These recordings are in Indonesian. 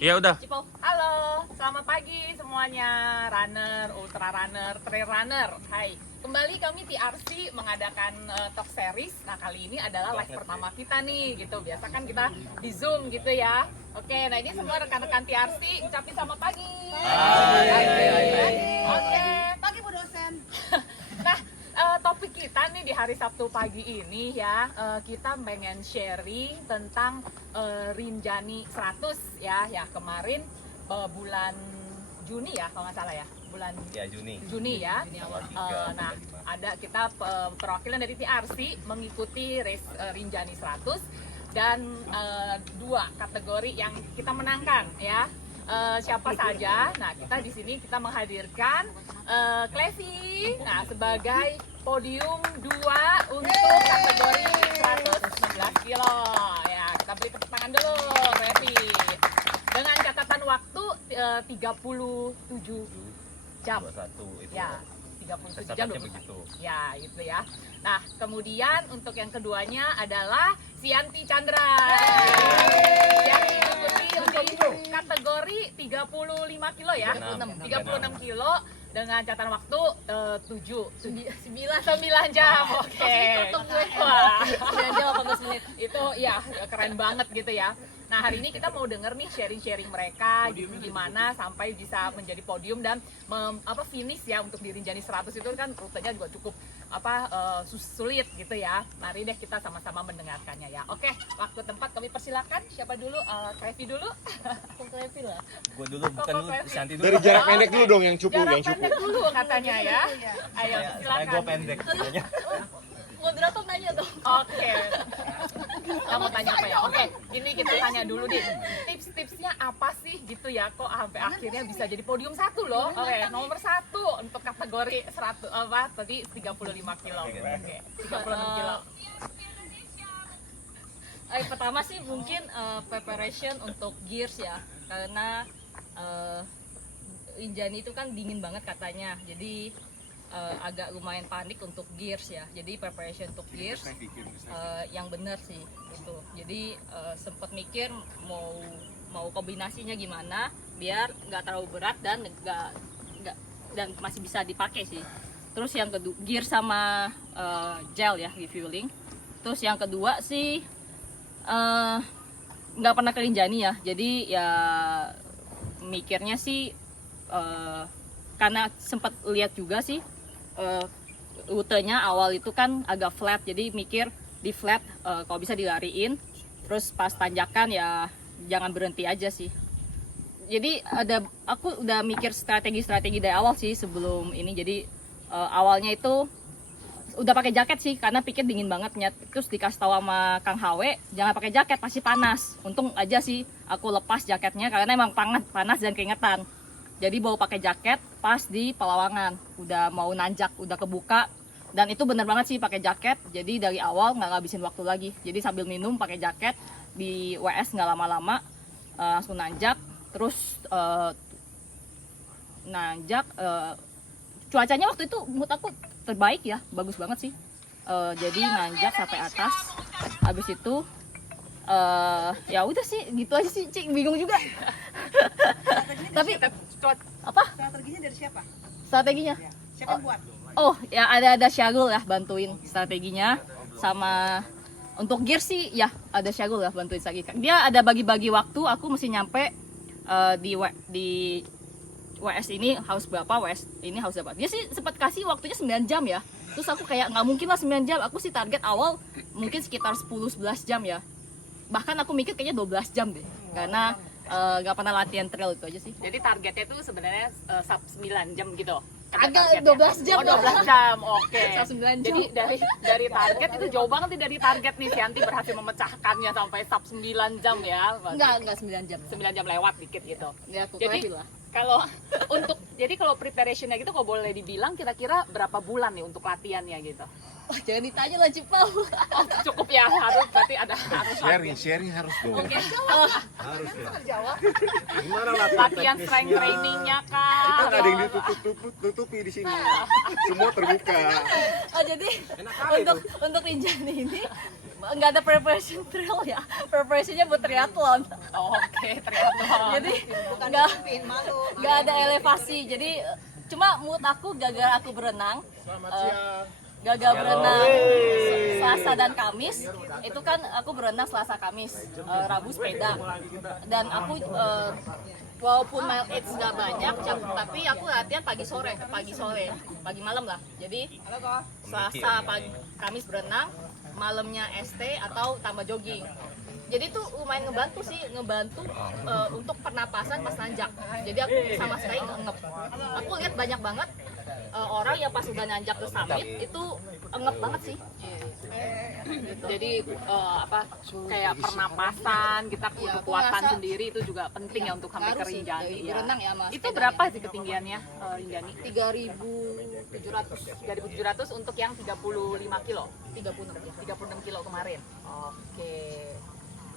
Iya udah. Cipo. Halo, selamat pagi semuanya, runner, ultra runner, trail runner. Hai, kembali kami TRC mengadakan talk series. Nah kali ini adalah live pertama kita nih, gitu. Biasa kan kita di Zoom gitu ya. Oke, nah ini semua rekan-rekan TRC ucapin selamat pagi. Oke, Pagi Bu dosen. nah topik kita nih di hari Sabtu pagi ini ya, kita pengen sharing tentang Rinjani 100 ya kemarin bulan Juni ya kalau nggak salah ya, bulan Juni ya. Nah ada kita perwakilan dari TRC mengikuti race Rinjani 100 dan dua kategori yang kita menangkan ya. Siapa saja? Nah, kita di sini kita menghadirkan Clevi, nah sebagai podium 2 untuk kategori 116 kilo. Ya, kita beri tepuk tangan dulu, Clevi. Dengan catatan waktu 37 jam. 21 itu. Ya, 37 jam begitu. Ya, itu ya. Nah, kemudian untuk yang keduanya adalah Sianti Chandra. Yang mengikuti di kategori 35 kilo ya. 36 kilo dengan catatan waktu 9 jam. Oke. Wah, 9 jam 18 menit. Itu ya keren banget gitu ya. Nah hari ini kita mau denger nih sharing-sharing mereka gimana sampai bisa menjadi podium dan finish ya untuk di Rinjani 100 itu kan rutenya juga cukup sulit gitu ya. Mari deh kita sama-sama mendengarkannya ya. Oke, waktu tempat kami persilakan. Siapa dulu? Clevi dulu. Clevi lah. Gua dulu bukan dulu, Santi dulu. Dari jarak pendek dulu dong yang cupu, Jarak pendek dulu katanya ya. Ayo silakan. Gua pendek katanya. Moderator nanya dong. Oke. Kamu tanya apa ya? Oke, ini kita tanya dulu deh. Tips-tipsnya apa sih gitu ya? Kok sampai akhirnya bisa jadi podium 1 loh? Oke, nomor 1 untuk kategori 100 tadi 35 kilo. Oke, 36 kilo. Pertama sih mungkin preparation untuk gears ya, karena Rinjani itu kan dingin banget katanya, jadi agak lumayan panik untuk gears ya. Jadi preparation untuk gears yang benar sih itu. Jadi sempat mikir mau kombinasinya gimana biar nggak terlalu berat dan dan masih bisa dipakai sih. Terus yang kedua gear sama gel ya, refueling. Terus yang kedua sih nggak pernah ke Rinjani ya. Jadi ya mikirnya sih karena sempat lihat juga sih rutenya awal itu kan agak flat, jadi mikir di flat kalau bisa dilariin, terus pas tanjakan ya jangan berhenti aja sih. Jadi aku udah mikir strategi dari awal sih sebelum ini. Jadi awalnya itu udah pakai jaket sih karena pikir dingin banget nyet. Terus dikasih tahu sama Kang HW jangan pakai jaket pasti panas. Untung aja sih aku lepas jaketnya karena emang panas dan keringetan. Jadi bawa pakai jaket pas di Palawangan, udah mau nanjak, udah kebuka, dan itu bener banget sih pakai jaket. Jadi dari awal nggak ngabisin waktu lagi. Jadi sambil minum pakai jaket di WS nggak lama-lama, langsung nanjak. Terus nanjak, cuacanya waktu itu menurut aku terbaik ya, bagus banget sih. Jadi nanjak sampai atas, habis itu ya udah sih gitu aja sih, Cik, bingung juga. Tapi apa? Strateginya dari siapa? Strateginya? Siapa yang buat? Oh ya ada Syarul ya bantuin strateginya, sama untuk gear sih ya ada Syarul ya bantuin lagi. Dia ada bagi-bagi waktu, aku mesti nyampe di WS ini harus berapa, WS ini harus berapa. Dia sih sempat kasih waktunya 9 jam ya. Terus aku kayak nggak mungkin lah 9 jam. Aku sih target awal mungkin sekitar 10-11 jam ya. Bahkan aku mikir kayaknya 12 jam deh. Karena nggak pernah latihan trail itu aja sih. Jadi targetnya itu sebenarnya sub 9 jam gitu. Agak 12 jam. Oh 12 jam, oke. Sub 9 jam. Jadi dari target itu jauh banget nih dari target nih. Sianti berhasil memecahkannya sampai sub 9 jam ya. Enggak 9 jam. 9 jam lewat dikit gitu. Ya, aku Jadi lah. kalau kalau preparationnya gitu, kalau boleh dibilang kira-kira berapa bulan nih untuk latihannya gitu? Wah, jangan ditanya lah Cipau. Oh, cukup ya, harus berarti harus sharing harus dong. Oke. Harus ya. Jawab. Gimana Latihan strength trainingnya kah? Kita nggak ada yang ditutupi di sini. Semua terbuka. Oh jadi untuk Rinjani ini nggak ada preparation trail ya, preparationnya buat triathlon. Oke, triathlon. Jadi Bukan nggak pemimpin, malu. nggak ada elevasi. Jadi cuma mood aku gagal aku berenang. Gagal berenang Selasa dan Kamis. Itu kan aku berenang Selasa Kamis, Rabu sepeda. Dan aku walaupun mile age nggak banyak, tapi aku latihan pagi malam lah. Jadi Selasa pagi, Kamis berenang, malamnya ST atau tambah jogging. Jadi tuh lumayan ngebantu untuk pernapasan pas nanjak. Jadi aku sama sekali nggak ngep. Aku lihat banyak banget orang yang pas udah nanjak ke summit itu ngep banget sih. Jadi kayak pernapasan, kita kekuatan sendiri itu juga penting ya untuk sampai ke Rinjani. Berenang ya Mas. Itu berapa sih ketinggiannya Rinjani? 3.700. 3.700 untuk yang 35 kilo. 36 kilo kemarin. Oke.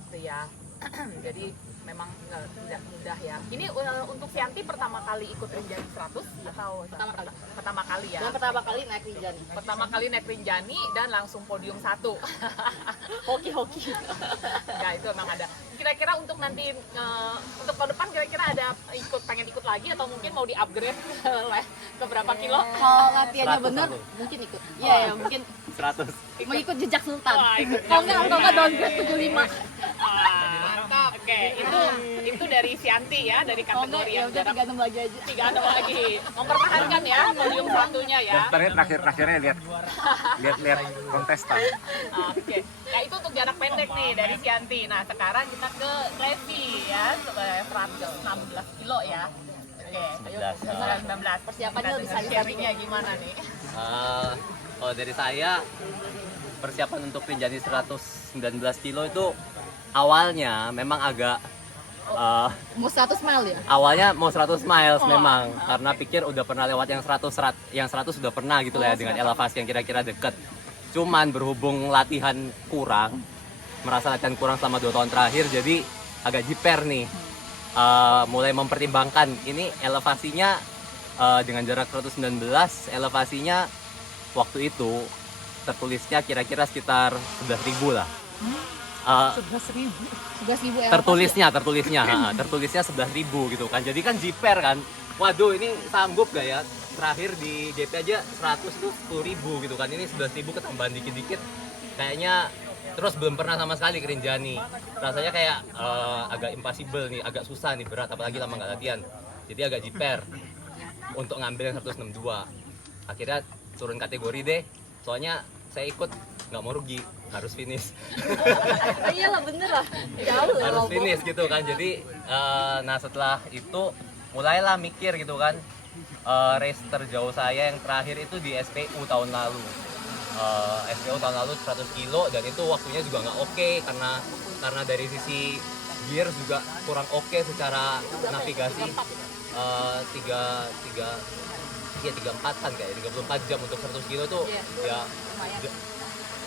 Itu ya. Jadi memang tidak mudah ya. Ini untuk Sianti pertama kali ikut Rinjani 100 atau pertama kali ya? Dan pertama kali naik Rinjani. Pertama kali naik Rinjani dan langsung podium 1. Hoki. Ya itu memang ada. Kira-kira untuk nanti untuk tahun depan kira-kira ada pengen ikut lagi atau mungkin mau di-upgrade ke berapa kilo? Kalau latihannya 100 bener, aku. mungkin ikut. Iya, mungkin 100. mau ikut jejak Sultan. Wah, ikut Kalau nggak downgrade 75. Oke, itu dari Sianti ya, dari Kalau nggak kategori ya yang udah jarak 36 lagi aja. 36 lagi. Mempertahankan ya podium satunya ya. Daftarnya terakhirnya lihat kontestan. Oke, ya itu untuk jarak pendek nih dari Sianti. Nah sekarang kita ke Levi ya, 116 kilo ya. Oke, ayo 19. Persiapannya lebih santai. Sharingnya gimana nih? Kalau dari saya, persiapan untuk Rinjani 119 kilo itu awalnya memang agak Mau 100 mile ya? awalnya mau 100 miles memang karena pikir udah pernah lewat yang 100 sudah pernah gitu lah ya, dengan elevasi yang kira-kira deket. Cuman berhubung latihan kurang, merasa latihan kurang selama 2 tahun terakhir, jadi agak jiper nih. Mulai mempertimbangkan ini elevasinya dengan jarak 119, elevasinya waktu itu tertulisnya kira-kira sekitar 11.000 lah. 11.000 Tertulisnya 11.000 gitu kan. Jadi kan jiper kan. Waduh, ini sanggup gak ya? Terakhir di GP aja 100 tuh 10.000 gitu kan. Ini 11.000 ketambahan dikit-dikit. Kayaknya terus belum pernah sama sekali ke Rinjani. Rasanya kayak agak impossible nih, agak susah nih, berat apalagi lama nggak latihan. Jadi agak jiper untuk ngambil yang 162. Akhirnya turun kategori deh. Soalnya saya ikut nggak mau rugi, harus finish. Iyalah bener lah, jauh lah. Harus finish gitu kan. Jadi nah setelah itu mulailah mikir gitu kan. Race terjauh saya yang terakhir itu di SPU tahun lalu. SPU tahun lalu 100 kilo dan itu waktunya juga nggak oke karena dari sisi gear juga kurang oke secara navigasi. 34-an kayak 34 jam untuk 100 kilo tuh ya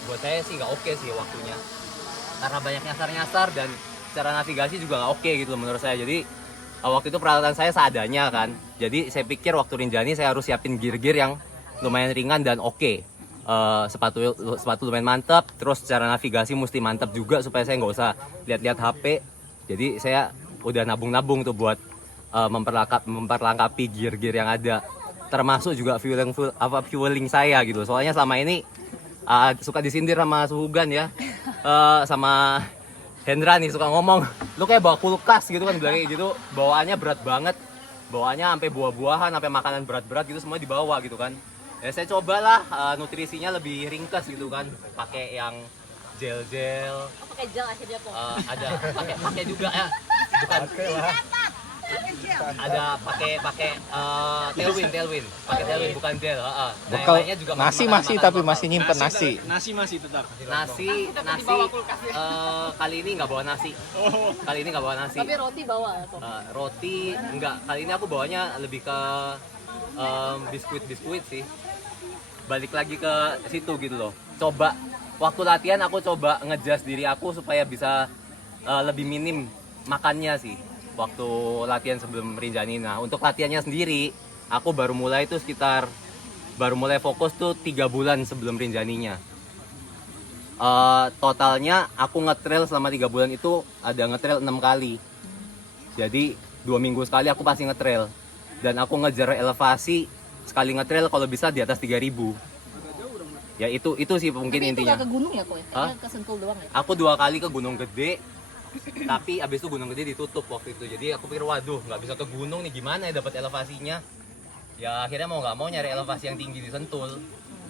buat saya sih nggak oke sih waktunya karena banyak nyasar-nyasar dan secara navigasi juga nggak oke gitu menurut saya. Jadi waktu itu peralatan saya seadanya kan, jadi saya pikir waktu Rinjani saya harus siapin gear-gear yang lumayan ringan dan oke. Sepatu lumayan mantap, terus secara navigasi mesti mantap juga supaya saya nggak usah lihat-lihat HP. Jadi saya udah nabung-nabung tuh buat memperlengkapi gear-gear yang ada, termasuk juga fueling saya gitu. Soalnya selama ini suka disindir sama Suhugan ya, sama Hendra nih suka ngomong, lu kayak bawa kulkas gitu kan, bilang kayak gitu. Bawaannya berat banget, bawaannya sampai buah-buahan, sampai makanan berat-berat gitu semua dibawa gitu kan. Ya saya cobalah nutrisinya lebih ringkas gitu kan, pakai yang gel-gel. Pakai gel akhirnya kok. Ada pakai juga ya, bukan ada pakai tailwind pakai tailwind bukan gel. Nah, yang lainnya juga masih tapi masih nyimpen nasi. nasi kali ini nggak bawa nasi. Tapi roti bawa kok. Roti enggak, kali ini aku bawanya lebih ke biskuit sih. Balik lagi ke situ gitu loh. Coba waktu latihan aku coba ngejas diri aku supaya bisa lebih minim makannya sih waktu latihan sebelum Rinjani. Nah untuk latihannya sendiri aku baru mulai fokus tuh 3 bulan sebelum Rinjaninya. totalnya aku ngetrail selama 3 bulan itu ada ngetrail 6 kali. Jadi 2 minggu sekali aku pasti ngetrail. Dan aku ngejar elevasi sekali ngetrail kalau bisa di atas 3000. Ya itu sih mungkin Tapi itu intinya. nggak ke gunung ya kok ya? Hah? Kayaknya ke Sentul doang ya? Aku 2 kali ke Gunung Gede, tapi abis itu Gunung Gede ditutup waktu itu. Jadi aku pikir waduh nggak bisa ke gunung nih, gimana ya dapat elevasinya. Ya akhirnya mau nggak mau nyari elevasi yang tinggi di Sentul,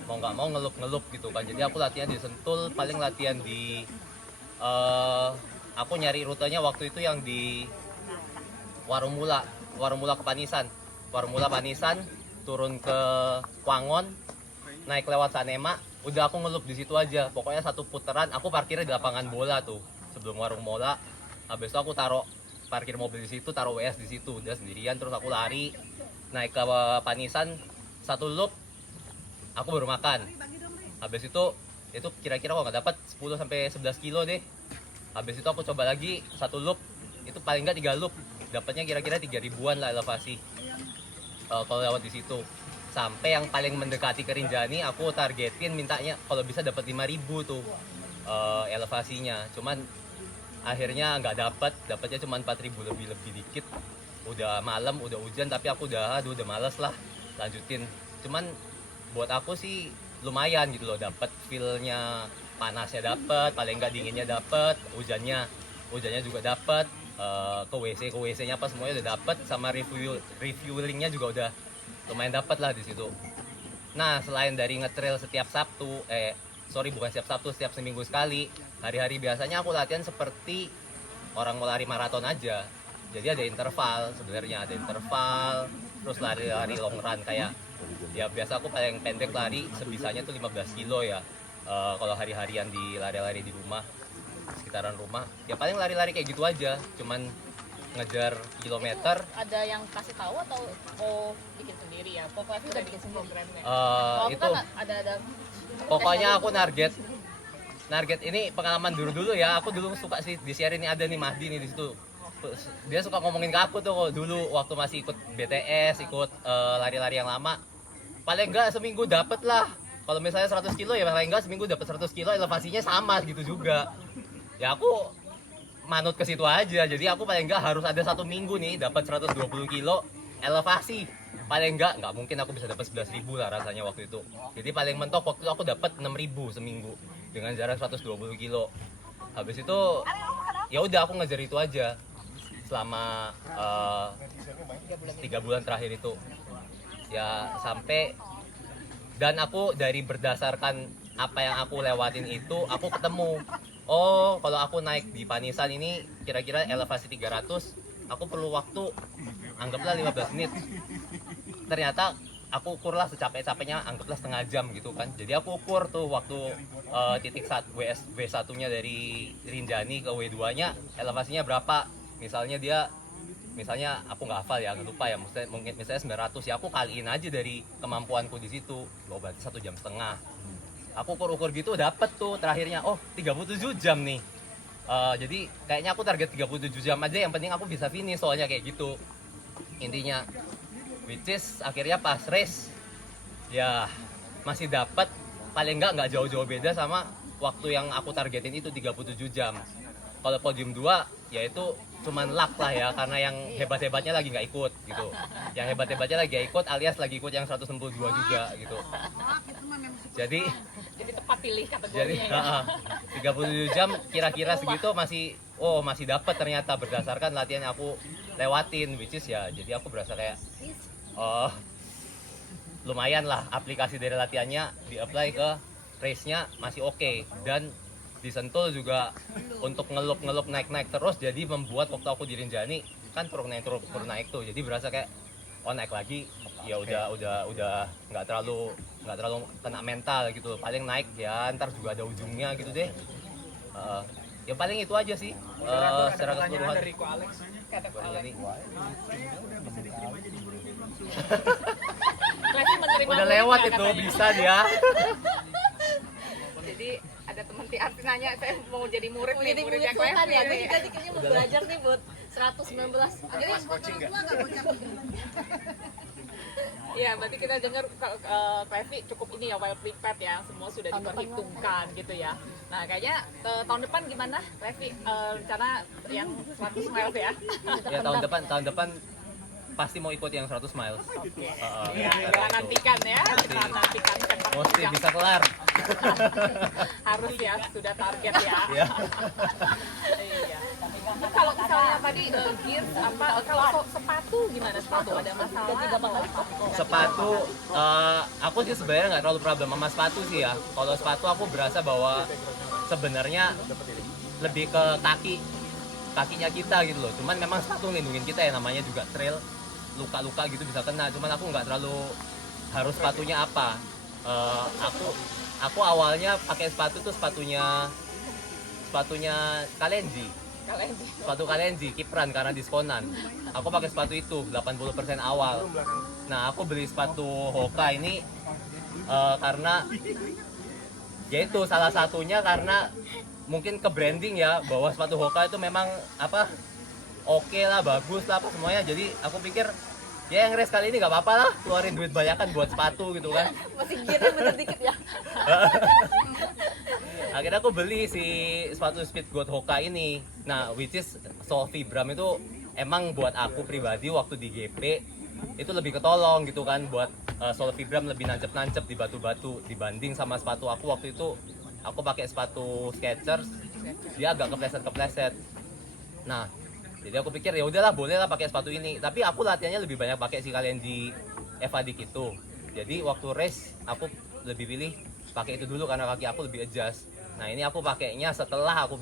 mau nggak mau ngelup gitu kan. Jadi aku latihan di Sentul, paling latihan di aku nyari rutenya waktu itu yang di Warung Mula ke Panisan, Warung Mula Panisan, turun ke Wangon, naik lewat Sanema, udah aku ngelup di situ aja. Pokoknya satu putaran, aku parkirnya di lapangan bola tuh sebelum Warung Mula. Habis itu aku taruh parkir mobil di situ, taruh WS di situ, udah sendirian. Terus aku lari naik ke Panisan, satu loop, aku baru makan. Habis itu kira-kira kalau nggak dapat 10 sampai 11 kilo deh. Habis itu aku coba lagi satu loop, itu paling nggak 3 loop, dapatnya kira-kira 3000-an lah elevasi. Kalau lewat di situ. Sampai yang paling mendekati ke Rinjani, aku targetin mintanya kalau bisa dapat 5000 tuh elevasinya. Cuman akhirnya nggak dapatnya cuma 4000 lebih dikit. Udah malam, udah hujan, tapi aku udah males lah lanjutin. Cuman buat aku sih lumayan gitu loh, dapat feel-nya, panasnya dapat, paling nggak dinginnya dapat, hujannya juga dapat, ke WC-nya apa semuanya udah dapat, sama refuelingnya juga udah lumayan dapat lah di situ. Nah, selain dari ngetrail setiap Sabtu, bukan setiap Sabtu, setiap seminggu sekali, hari-hari biasanya aku latihan seperti orang mau lari maraton aja. Jadi ada interval sebenarnya, terus lari-lari long run kayak ya biasa aku paling pendek lari sebisanya tuh 15 kilo ya. Kalau hari-harian di lari-lari di rumah, sekitaran rumah, ya paling lari-lari kayak gitu aja, cuman ngejar kilometer. Ada yang kasih tahu atau bikin sendiri ya? Pokoknya udah bikin sendiri programnya. Itu Kan ada pokoknya aku target ini pengalaman dulu ya. Aku dulu suka sih di share ini, ada nih Mahdi nih di situ. Dia suka ngomongin ke aku tuh dulu waktu masih ikut BTS, ikut lari-lari yang lama. Paling enggak seminggu dapet lah. Kalau misalnya 100 kilo ya paling enggak seminggu dapat 100 kilo, elevasinya sama gitu juga. Ya aku manut ke situ aja. Jadi aku paling enggak harus ada 1 minggu nih dapat 120 kilo elevasi. Paling enggak mungkin aku bisa dapat 11.000 lah rasanya waktu itu. Jadi paling mentok waktu itu aku dapat 6.000 seminggu dengan jarak 120 kilo. Habis itu ya udah aku ngejar itu aja selama 3 bulan terakhir itu. Ya sampai, dan aku dari berdasarkan apa yang aku lewatin itu, aku ketemu kalau aku naik di Panisan ini kira-kira elevasi 300, aku perlu waktu anggaplah 15 menit. Ternyata aku ukur lah secapek-capeknya, anggaplah setengah jam gitu kan. Jadi aku ukur tuh waktu titik W1 nya dari Rinjani ke W2 nya elevasinya berapa. Misalnya aku nggak hafal ya, nggak lupa ya, misalnya 900 ya, aku kaliin aja dari kemampuanku di situ. Berarti 1,5 jam. Aku ukur gitu dapet tuh terakhirnya 37 jam nih. Jadi kayaknya aku target 37 jam aja, yang penting aku bisa finish, soalnya kayak gitu intinya. Which is akhirnya pas race ya masih dapat, paling nggak jauh-jauh beda sama waktu yang aku targetin itu 37 jam. Kalau podium 2 ya itu cuman luck lah ya, karena yang hebat-hebatnya lagi nggak ikut gitu. Yang hebat-hebatnya lagi nggak ikut, alias lagi ikut yang 162 juga gitu. Jadi tepat pilih jadi kategorinya ya. 37 jam kira-kira segitu masih dapat ternyata berdasarkan latihan yang aku lewatin, which is ya jadi aku berasa kayak lumayan lah, aplikasi dari latihannya di-apply ke race-nya masih oke. Dan di Sentul juga untuk ngelup naik terus, jadi membuat waktu aku di Rinjani kan turun naik tuh, jadi berasa kayak naik lagi ya udah nggak terlalu kena mental gitu. Paling naik ya ntar juga ada ujungnya gitu deh. Ya paling itu aja sih secara keseluruhan dari Ko Alex. Udah lewat itu, bisa dia. Jadi ada teman TRT nanya, saya mau jadi murid nih, Jadi muridnya murid Sultan ya, Kevin. jadi kayaknya mau belajar nih buat 119. Jadi ya, berarti kita dengar Kak Evi cukup ini ya, well prepared ya, semua sudah diperhitungkan gitu ya. Nah, kayaknya tahun depan gimana, Revi? Rencana yang 100 miles ya? Ya tahun depan pasti mau ikut yang 100 miles. Ya, kita nantikan ya. Kita nantikan sepak Mesti terjang. bisa kelar. Harus ya, sudah target ya. Ya. Iya. Terus kalau misalnya tadi gear apa kalau sepatu gimana sepatu ada masalah atau apa? Sepatu, aku sih sebenarnya nggak terlalu problem sama sepatu sih ya. Kalau sepatu aku berasa bahwa sebenarnya lebih ke kakinya kita gitu loh. Cuman memang sepatu ngelindungin kita ya, namanya juga trail, luka-luka gitu bisa kena. Cuman aku nggak terlalu harus sepatunya apa. Aku awalnya pakai sepatu tuh sepatunya Kalenji. Sepatu Kalenji Kipran karena diskonan. Aku pakai sepatu itu 80% awal. Nah, aku beli sepatu Hoka ini karena yaitu salah satunya karena mungkin ke branding ya, bahwa sepatu Hoka itu memang oke lah, bagus lah apa semuanya. Jadi aku pikir ya yang race kali ini nggak apa-apa lah, keluarin duit banyakan buat sepatu gitu kan. Masih gearnya bener dikit ya. Akhirnya aku beli si sepatu Speed God Hoka ini. Nah, which is Sol Vibram itu emang buat aku pribadi waktu di GP itu lebih ketolong gitu kan, buat Sol Vibram lebih nancep-nancep di batu-batu dibanding sama sepatu aku waktu itu. Aku pakai sepatu Skechers, dia agak kepleset-kepleset. Nah, jadi aku pikir ya udahlah, boleh lah pakai sepatu ini. Tapi aku latihannya lebih banyak pakai si kalian di Evadik itu. Jadi waktu race aku lebih pilih pakai itu dulu karena kaki aku lebih adjust. Nah, ini aku pakainya setelah aku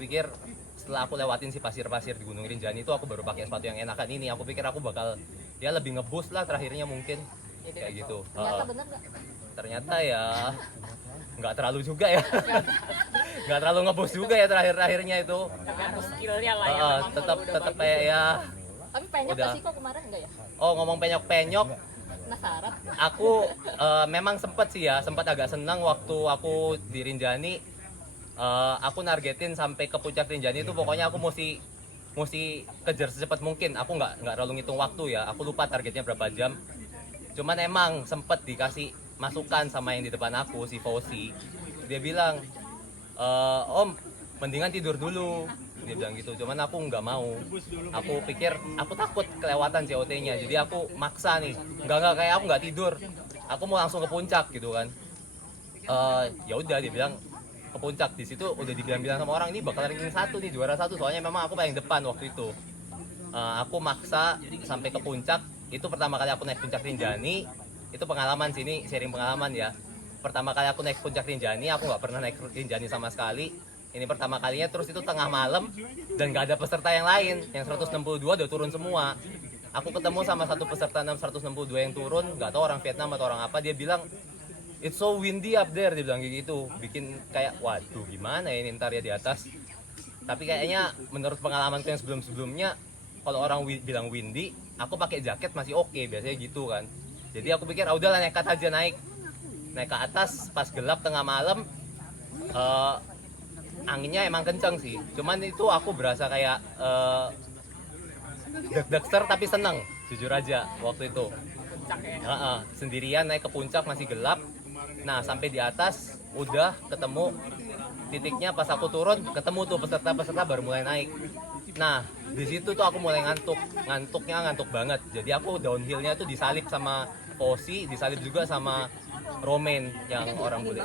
lewatin si pasir-pasir di Gunung Rinjani itu, aku baru pakai sepatu yang enakan ini. Aku pikir aku bakal ya lebih ngeboost lah terakhirnya mungkin. Kayak gitu. Ternyata bener nggak? Ternyata ya nggak terlalu juga ya. Nggak terlalu ngeboost juga ya terakhirnya itu. Tergantung skillnya lah ya. memang Tetap kalau udah tetap bagus. kayak ya. Tapi penyok Udah. nggak sih kok kemarin enggak ya? Oh, ngomong penyok-penyok, Penasaran. aku memang sempat agak senang waktu aku di Rinjani. Aku nargetin sampai ke puncak Rinjani itu pokoknya aku mesti kejar secepat mungkin. Aku nggak terlalu ngitung waktu ya. Aku lupa targetnya berapa jam. Cuman emang sempat dikasih masukan sama yang di depan aku, si Fauzi. Dia bilang, Om, mendingan tidur dulu. Dia bilang gitu. Cuman aku nggak mau. Aku pikir aku takut kelewatan COT-nya. Jadi aku maksa nih. Nggak kayak aku nggak tidur. Aku mau langsung ke puncak gitu kan. Ya udah, dia bilang ke puncak. Di situ udah dibilang sama orang, ini bakal ranking 1 nih, juara 1. Soalnya memang aku paling depan waktu itu. Aku maksa sampai ke puncak. Itu pertama kali aku naik puncak Rinjani. Itu pengalaman sini, sharing pengalaman ya. Pertama kali aku naik puncak Rinjani, aku nggak pernah naik Rinjani sama sekali. Ini pertama kalinya, terus itu tengah malam dan nggak ada peserta yang lain. Yang 162 udah turun semua. Aku ketemu sama satu peserta 162 yang turun, nggak tahu orang Vietnam atau orang apa. Dia bilang, it's so windy up there, dia bilang kayak gitu. Bikin kayak, waduh gimana ya ini ntar ya di atas. Tapi kayaknya menurut pengalamanku yang sebelum-sebelumnya, kalau orang bilang windy, aku pakai jaket masih oke, biasanya gitu kan. Jadi aku pikir, udahlah nekat aja naik ke atas. Pas gelap tengah malam, anginnya emang kencang sih. Cuman itu aku berasa kayak deg-degster tapi seneng, jujur aja waktu itu. Puncak ya. Sendirian naik ke puncak masih gelap. Nah, sampai di atas udah ketemu titiknya. Pas aku turun ketemu tuh peserta baru mulai naik. Nah, di situ tuh aku mulai ngantuk banget. Jadi aku downhillnya tuh disalip sama Fauzi, disalip juga sama Romain yang orang bule.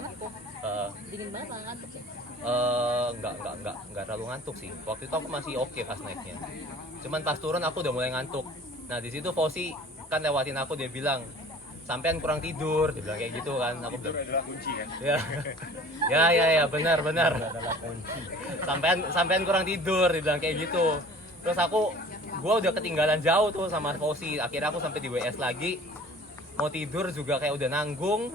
Dingin banget lah ngantuk ya. Nggak terlalu ngantuk sih. Waktu itu aku masih oke pas naiknya. Cuman pas turun aku udah mulai ngantuk. Nah, di situ Fauzi kan lewatin aku, dia bilang, sampean kurang tidur, dia bilang kayak gitu kan. Aku bilang, adalah kunci kan. ya benar. Sampean kurang tidur, dia bilang kayak gitu. Terus gua udah ketinggalan jauh tuh sama Fauzi. Akhirnya aku sampai di WS lagi. Mau tidur juga kayak udah nanggung.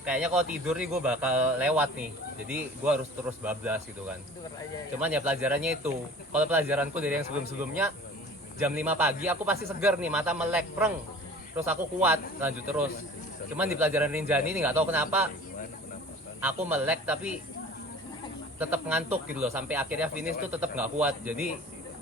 Kayaknya kalau tidur nih gue bakal lewat nih. Jadi gue harus terus bablas gitu kan. Cuman ya pelajarannya itu. Kalau pelajaranku dari yang sebelum-sebelumnya, jam 5 pagi aku pasti seger nih, mata melek preng. Terus aku kuat, lanjut terus. Cuman di pelajaran Rinjani ini nggak tahu kenapa aku melek tapi tetap ngantuk gitu loh. Sampai akhirnya finish tuh tetap nggak kuat. Jadi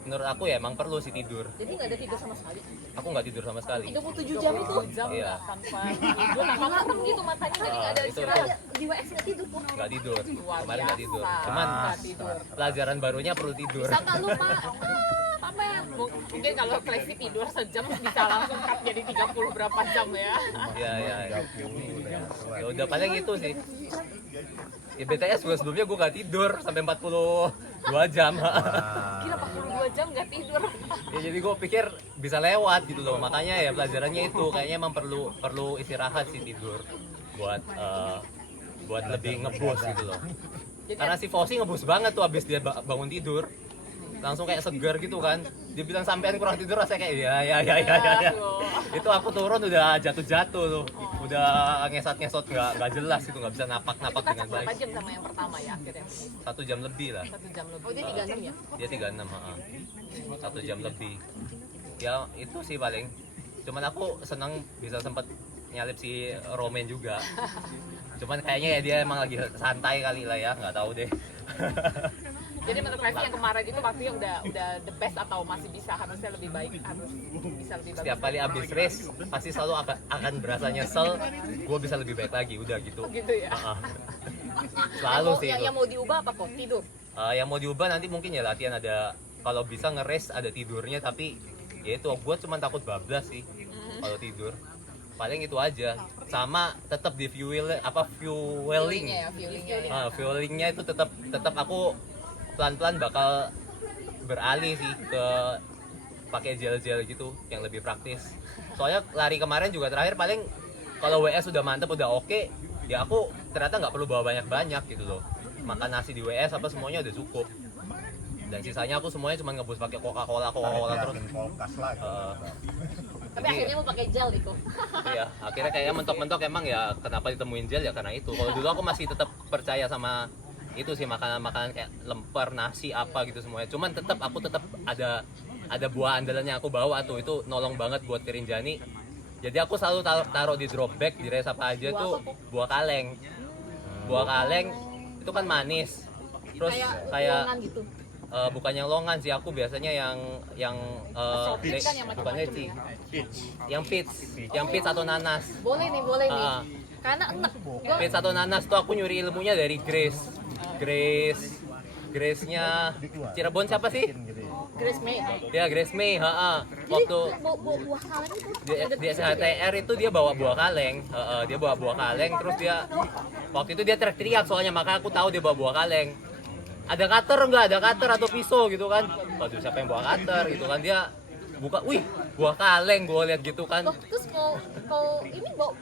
menurut aku ya emang perlu sih tidur. Jadi nggak ada tidur sama sekali. Aku nggak tidur sama sekali. 37 jam itu. jam Iya. tanpa tidur, tanpa merem gitu matanya, jadi nggak ada Itu istirahat. Di WS nggak tidur. nggak tidur. Luar Kemarin nggak tidur. biasa. Cuman Nggak tidur. pelajaran barunya perlu tidur. Sama lupa. Pamer. Mungkin kalau klasik tidur sejam bisa langsung cut jadi 30 berapa jam ya. Iya. Ya udah paling itu sih. Ya BTS juga sebelumnya gue nggak tidur sampai 42 jam. Kira 42 jam nggak tidur. Ya jadi gue pikir bisa lewat gitu loh. Makanya ya pelajarannya itu kayaknya emang perlu istirahat sih tidur buat lebih ngebus gitu loh. Karena si Fauzi ngebus banget tuh abis dia bangun tidur. Langsung kayak segar gitu kan. Dia bilang sampean kurang tidur, rasanya kayak ya. Itu aku turun udah jatuh tuh. Udah ngesot nggak jelas itu, nggak bisa napak Itu dengan berapa baik. jam sama yang pertama ya akhirnya? 1 jam lebih lah. 1 jam lebih. Oh dia 36 ya? Dia 36, 1 jam lebih. Ya itu sih paling. Cuman aku senang bisa sempat nyalip si Romain juga. Cuman kayaknya ya dia emang lagi santai kali lah ya, nggak tahu deh. Jadi menurut Revi yang kemarin itu waktunya udah the best atau masih bisa, harusnya lebih baik, harus bisa lebih bagus. Setiap kali abis race pasti selalu akan berasa nyesel, gue bisa lebih baik lagi, udah gitu. Gitu ya. Selalu sih yang itu. mau diubah apa kok? Tidur. Yang mau diubah nanti mungkin ya latihan ada, kalau bisa nge-race ada tidurnya, tapi ya itu gue cuma takut bablas sih kalau tidur. Paling itu aja. Sama tetap di fueling. Feelingnya ya, feelingnya ya. Fuelingnya itu tetap aku pelan-pelan bakal beralih sih ke pakai gel-gel gitu yang lebih praktis. Soalnya lari kemarin juga terakhir paling kalau WS udah mantep udah oke, ya aku ternyata nggak perlu bawa banyak-banyak gitu loh. Makan nasi di WS apa semuanya udah cukup. Dan sisanya aku semuanya cuma ngebus pakai Coca-Cola terus. Tapi akhirnya mau pakai gel itu. Iya, akhirnya kayaknya mentok-mentok emang ya kenapa ditemuin gel ya karena itu. Kalau dulu aku masih tetap percaya sama itu sih, makanan-makanan kayak lemper, nasi apa gitu semuanya. Cuman aku tetap ada buah andalan yang aku bawa tuh, itu nolong banget buat ke Rinjani. Jadi aku selalu taruh di drop bag di race apa aja tuh buah kaleng. Buah kaleng itu kan manis. Terus kayak longan gitu. bukan yang longan sih, aku biasanya yang Soft kan yang bukan macam-macam leci. ya. Yang peach atau nanas. Boleh nih. Ah. Karena enak. Gua Peach atau nanas tuh aku nyuri ilmunya dari Grace-nya Cirebon siapa sih? Grace May. Ya Grace May, waktu Buah kaleng itu. di SHTR itu dia bawa buah kaleng, dia bawa buah kaleng, terus dia waktu itu dia teriak soalnya, makanya aku tahu dia bawa buah kaleng. Ada cutter nggak? Ada cutter atau pisau gitu kan? Waduh siapa yang bawa cutter gitu kan? Dia buka, wih buah kaleng, gue lihat gitu kan. Terus mau ini bawa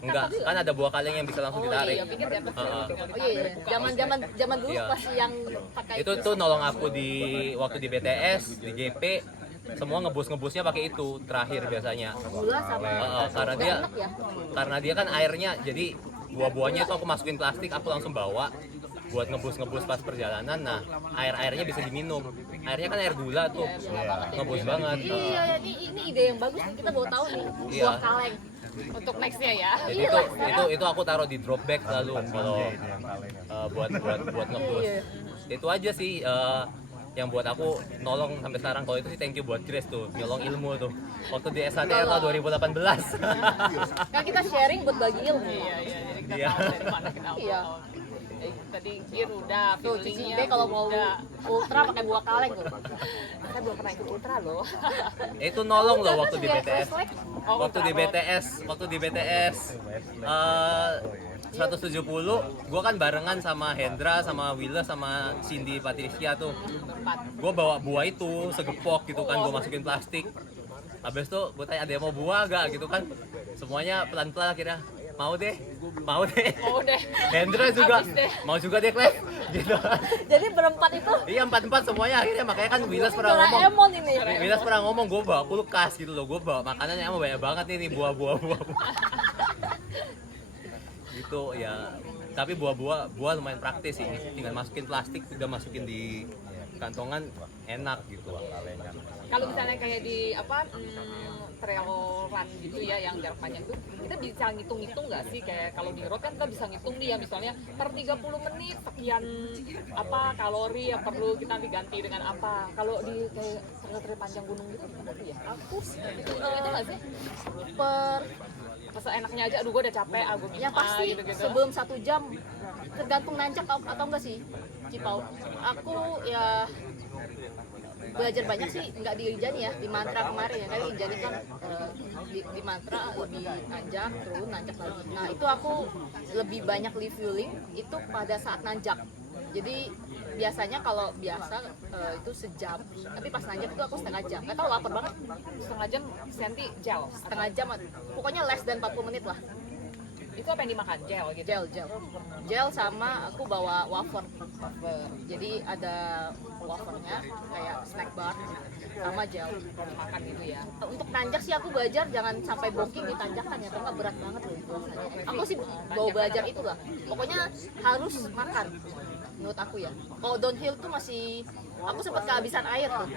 Enggak, kan ada buah kaleng yang bisa langsung ditarik. iya, pikir dia pakai. Heeh. Oh iya. Zaman dulu Iya. masih yang pakai Itu tuh nolong aku waktu di BTS, di GP, semua ngebusnya pakai itu terakhir biasanya. gula sama Karena dia kan airnya, jadi buah-buahnya itu aku masukin plastik, aku langsung bawa buat ngebus pas perjalanan. Nah airnya bisa diminum, airnya kan air gula tuh, ngebus banget. Iya, ini ide yang bagus nih, kita baru tahu nih. Iya. Buah kaleng. Untuk nextnya ya. Jadi itu aku taruh di drop bag selalu kalau buat ngebus. Itu aja sih yang buat aku nolong sampai sekarang. Kalau itu sih thank you buat Grace tuh, nyolong ilmu tuh waktu di SHTR tahun 2018. Kan kita sharing buat bagi ilmu. Iya, jadi kita Iya. tahu dari mana kita Iya. Tadi gear udah, Tuh, Cici feelingnya B kalau mau udah. ultra pakai buah kaleng tuh. Saya belum pernah ikut ultra loh. Itu nolong loh waktu di BTS. Oh, Waktu di BTS 170, gue kan barengan sama Hendra, sama Willa, sama Cindy Patricia tuh. Gue bawa buah itu segepok gitu kan, gue masukin plastik. Habis itu gue tanya ada yang mau buah gak gitu kan. Semuanya pelan-pelan akhirnya mau deh. Oh deh. Hendra juga Habis deh. mau juga deh Klep gitu. Jadi berempat itu Iya 4-4 semuanya akhirnya, makanya kan Willas pernah ngomong. Doraemon ini. Willas pernah ngomong gue bawa kulkas gitu loh, gue bawa makanan yang emang banyak banget nih buah. Gitu ya. Tapi buah lumayan praktis sih. Tinggal masukin plastik, udah masukin di kantongan enak gitu. Kalau misalnya kayak di trail run gitu ya yang jarak panjang tuh kita bisa ngitung-ngitung nggak sih, kayak kalau di road kan kita bisa ngitung nih ya, misalnya per 30 menit sekian kalori yang perlu kita diganti dengan apa. Kalau di kayak trail panjang gunung gitu gimana tuh ya? Aku itu nggak sih per masa enaknya aja, aduh gue udah capek, gue Yang pasti gitu-gitu. sebelum 1 jam, tergantung nanjak atau enggak sih Cipau. Aku ya belajar banyak sih, nggak di Rinjani ya, di Mantra kemarin ya, kan Rinjani kan di Mantra lebih nanjak, turun nanjak lagi. Nah itu aku lebih banyak refueling itu pada saat nanjak. Jadi biasanya kalau biasa itu sejam, tapi pas nanjak itu aku setengah jam. Nggak tahu lapar banget, Setengah jam senti gel. setengah jam, pokoknya less than 40 menit lah. Itu apa yang dimakan? Gel gitu. Gel sama aku bawa wafer. Jadi ada wafernya kayak snack bar sama gel Makan gitu ya. untuk tanjak sih aku belajar jangan sampai booking di tanjakan ya, karena berat banget loh itu. Aku sih bawa belajar itulah, pokoknya harus makan menurut aku ya. Kalau downhill tuh masih aku sempat kehabisan air tuh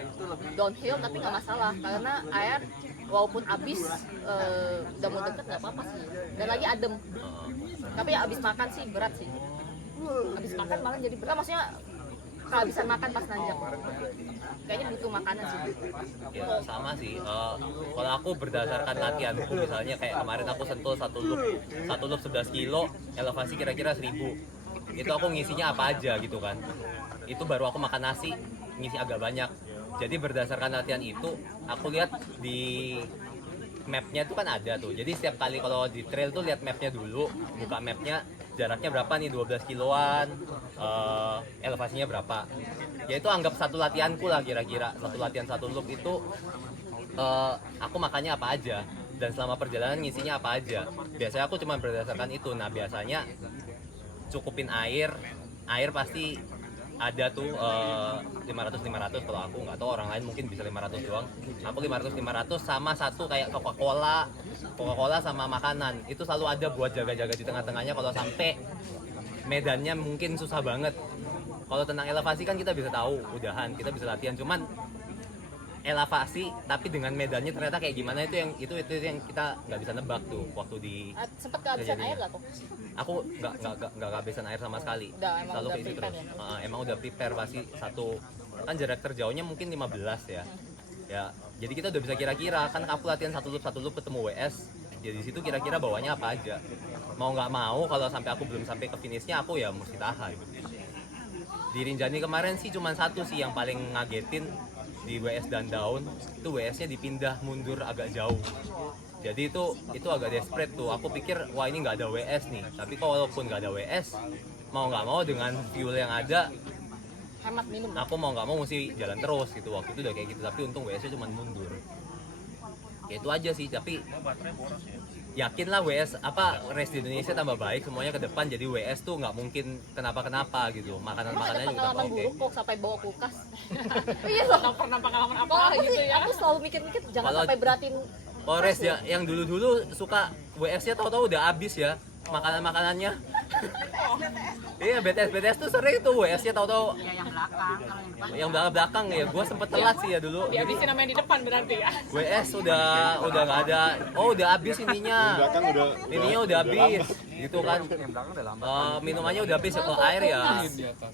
downhill, tapi nggak masalah karena air walaupun habis udah mau deket nggak apa-apa sih, dan lagi adem. Tapi ya habis makan sih berat sih, Habis makan malah jadi berat. berat maksudnya kehabisan makan pas nanjak, kayaknya butuh makanan sih. Ya sama sih. Kalau aku berdasarkan latihanku, misalnya kayak kemarin aku sentul satu loop 11 kilo, elevasi kira-kira 1000. Itu aku ngisinya apa aja gitu kan. Itu baru aku makan nasi, ngisi agak banyak. Jadi berdasarkan latihan itu, aku lihat di mapnya tuh kan ada tuh. Jadi setiap kali kalau di trail tuh lihat mapnya dulu, buka mapnya, jaraknya berapa nih, 12 kiloan, elevasinya berapa. Ya itu anggap satu latihanku lah kira-kira. Satu latihan satu loop itu aku makannya apa aja, dan selama perjalanan ngisinya apa aja. Biasanya aku cuma berdasarkan itu. Nah biasanya cukupin air pasti ada tuh 500 kalau aku nggak tahu orang lain mungkin bisa 500 doang. Aku 500 sama satu kayak Coca-Cola sama makanan itu selalu ada buat jaga-jaga di tengah-tengahnya kalau sampai medannya mungkin susah banget. Kalau tentang elevasi kan kita bisa tahu udahan, kita bisa latihan, cuman elevasi tapi dengan medannya ternyata kayak gimana itu yang kita nggak bisa nebak tuh waktu di Sempet kehabisan air nggak kok? aku nggak kehabisan air sama sekali. Udah, emang Selalu udah kayak gitu prepare terus. Emang udah prepare pasti satu kan jarak terjauhnya mungkin 15 ya. Ya, jadi kita udah bisa kira-kira kan aku latihan satu loop ketemu WS. Jadi di situ kira-kira bawanya apa aja. Mau nggak mau kalau sampai aku belum sampai ke finishnya aku ya mesti tahan. Di Rinjani kemarin sih cuma satu sih yang paling ngagetin di WS dan down itu WS-nya dipindah mundur agak jauh. Jadi itu agak desperate tuh. Aku pikir wah ini nggak ada WS nih. Tapi walaupun nggak ada WS, mau nggak mau dengan fuel yang ada, Hemat minum. aku mau nggak mau mesti jalan terus gitu. Waktu itu udah kayak gitu. Tapi untung WS-nya cuma mundur. Ya itu aja sih. Tapi yakin lah WS race di Indonesia tambah baik semuanya ke depan. Jadi WS tuh nggak mungkin kenapa gitu. Emang ada Makanannya juga pengalaman oke. buruk kok sampai bawa kulkas? Iya loh. Nggak pernah pengalaman apa Kalau aku gitu sih, ya. aku selalu mikir-mikir jangan Kalau- sampai beratin. Oh race yang dulu suka WS-nya tahu-tahu udah habis ya makanannya. Iya BTS tuh sering tuh WS-nya tahu-tahu. Yang belakang ya, gue sempet telat sih ya dulu. Jadi Dihabisin sama yang di depan berarti ya. WS udah nggak ada. Oh udah habis ininya. Ininya udah habis, gitu kan. Minumannya udah habis ya, kalau air ya.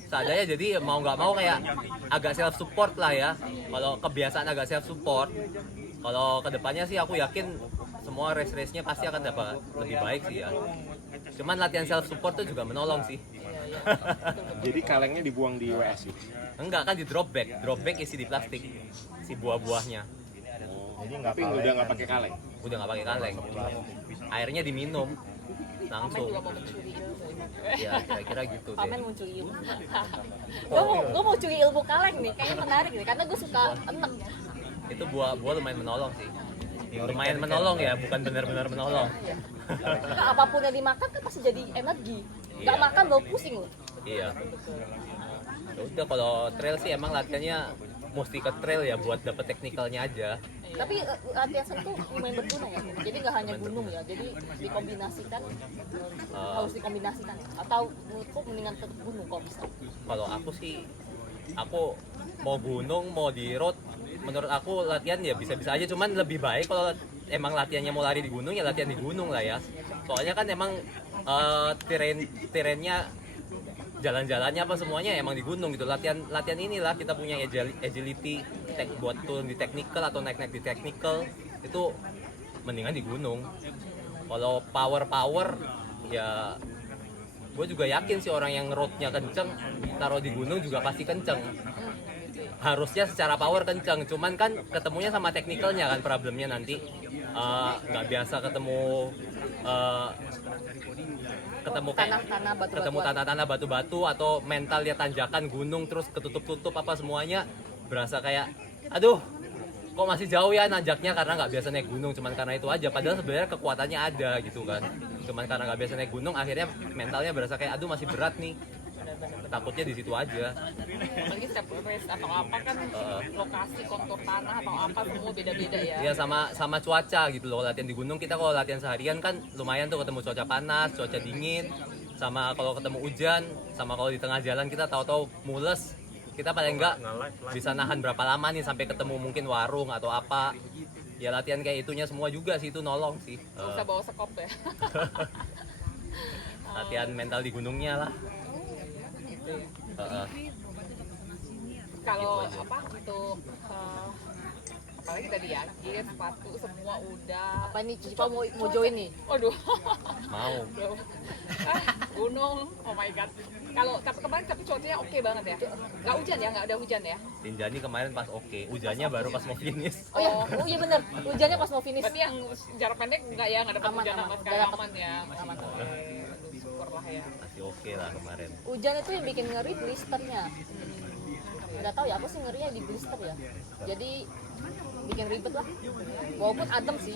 Seadanya jadi mau nggak mau kayak agak self support lah ya. Kalau kebiasaan agak self support. Kalau kedepannya sih aku yakin semua race-nya pasti akan dapat lebih baik sih ya. Cuman latihan self support tuh juga menolong sih. Jadi kalengnya dibuang di WS gitu. Enggak kan di drop bag isi di plastik si buah-buahnya. Tapi udah nggak pakai kaleng. Udah nggak pakai kaleng. Airnya diminum langsung. Ya kira-kira gitu deh. Pamen muncul ilmu. Gue mau curi ilmu kaleng nih, kayaknya menarik nih, karena gue suka enek. Itu buah lumayan menolong sih. Lumayan menolong ya, bukan benar-benar menolong. Nah, apapun yang dimakan kan pasti jadi energi. Gak Iya. makan lo pusing lo. Iya. Ya udah kalau trail sih emang latihannya mesti ke trail ya buat dapet teknikalnya aja. Tapi latihan sentuh lumayan berguna ya. Jadi nggak hanya gunung ya. Jadi dikombinasikan, harus dikombinasikan. Atau menurutku mendingan tetap gunung kalau bisa. Kalau aku sih, aku mau gunung mau di road menurut aku latihan ya bisa-bisa aja, cuman lebih baik kalau emang latihannya mau lari di gunung ya latihan di gunung lah ya. Soalnya kan emang terrennya, jalan-jalannya apa semuanya emang di gunung gitu. Latihan inilah kita punya agility buat turun di technical atau naik-naik di technical itu mendingan di gunung. Kalau power ya gue juga yakin sih orang yang roadnya kenceng taruh di gunung juga pasti kenceng. Harusnya secara power kenceng, cuman kan ketemunya sama teknikalnya kan problemnya nanti nggak biasa ketemu tanah-tanah batu-batu atau mental dia tanjakan gunung terus ketutup-tutup apa semuanya berasa kayak aduh kok masih jauh ya nanjaknya karena nggak biasa naik gunung, cuman karena itu aja. Padahal sebenarnya kekuatannya ada gitu kan, cuman karena nggak biasa naik gunung akhirnya mentalnya berasa kayak aduh masih berat nih. Takutnya di situ aja. Apalagi step race atau apa kan lokasi kontur tanah atau apa semua beda-beda ya. Iya sama cuaca gitu loh. Latihan di gunung kita kalau latihan seharian kan lumayan tuh ketemu cuaca panas, cuaca dingin, sama kalau ketemu hujan, sama kalau di tengah jalan kita tahu-tahu mules. Kita paling enggak bisa nahan berapa lama nih sampai ketemu mungkin warung atau apa. Ya latihan kayak itunya semua juga sih itu nolong sih. Bisa bawa sekop ya. Latihan mental di gunungnya lah. Kalau Gitu aja. apa untuk apalagi tadi ya gear sepatu semua udah. Apa nih Cipa mau join nih? Waduh. Mau. Gunung, oh my god. Kalau kemarin tapi cuacanya oke banget ya. Nggak hujan ya, nggak ada hujan ya. Rinjani kemarin pas oke, hujannya baru pas mau finish. Oh iya bener, hujannya pas mau finish. Tapi yang jarak pendek nggak ya, nggak dapat Aman, hujan aman. sama sekali, Nggak dapet. aman ya. Aman. Syukur lah ya. Masih oke lah kemarin. Hujan itu yang bikin ngeri blisternya. Nggak tahu ya, aku sih ngerinya di blister ya. Jadi bikin ribet lah. Walaupun adem sih.